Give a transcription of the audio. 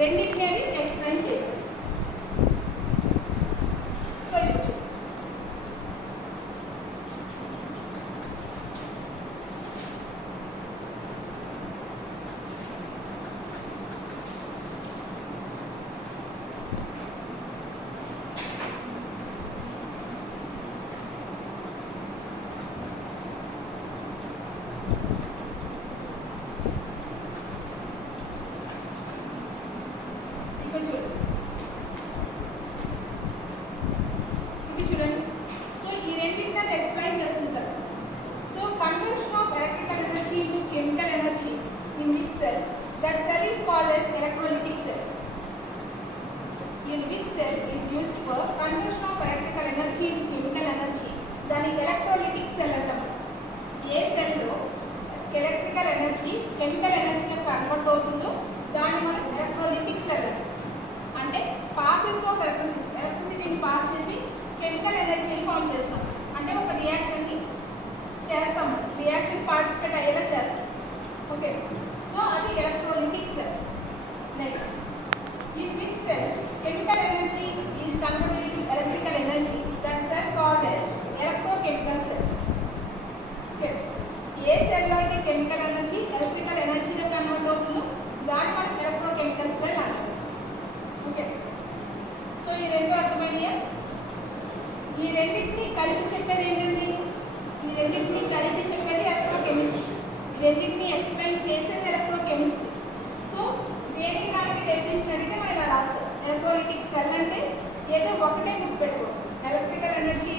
రెండింటిని ఎక్స్ప్లెయిన్ చేయాలి. సో ఇప్పుడు చూడండి. సో ఈ రెండింటిని ఎక్స్ప్లెయిన్ చేస్తుంది కదా. So conversion of electrical energy to chemical energy in which cell, that cell is called as electrolytic cell. In which cell is used for conversion of electrical energy to chemical energy, దాని ఎలక్ట్రోలిటిక్ సెల్ అంటాం. ఏ సెల్లో electrical energy chemical ఎనర్జీగా కన్వర్ట్ అవుతుందో దాన్ని మనం ఎలక్ట్రోలిటిక్ సెల్ అంటాం. అంటే పాసెస్ ఆఫ్ ఎలక్ట్రిసిటీని పాస్ చేసి కెమికల్ ఎనర్జీని ఫామ్ చేస్తాం. అంటే ఒక రియాక్షన్ని చేస్తాము, రియాక్షన్ పార్టిసిపేట్ అయ్యేలా చేస్తాం. ఓకే, సో అది electrolytic cell. Next, in which cells chemical energy is converted to electrical energy, that cell called as electrochemical cell. Okay, ఏ సెల్ లో అయితే కెమికల్ ఎనర్జీ ఎలక్ట్రికల్ ఎనర్జీగా కన్వర్ట్ అవుతుందో దాన్ని మనం ఎలక్ట్రోకెమికల్ సెల్ అంటాం. ఓకే, సో ఈ రెండు అర్థమైందా? ఈ రెండింటిని కలిపి చెప్పేది ఏంటండి? ఈ రెండింటిని కలిపి చెప్పేది ఎలక్ట్రోకెమిస్ట్రీ. ఈ రెండింటిని ఎక్స్ప్లెయిన్ చేసేది ఎలక్ట్రోకెమిస్ట్రీ. సో దేనికి దానికి డెఫినేషన్ అడిగితే మనం ఇలా రాస్తాం. ఎలక్ట్రోలిటిక్ సెల్ అంటే ఏదో ఒకటే గుర్తుపెట్టుకో, ఎలక్ట్రికల్ ఎనర్జీ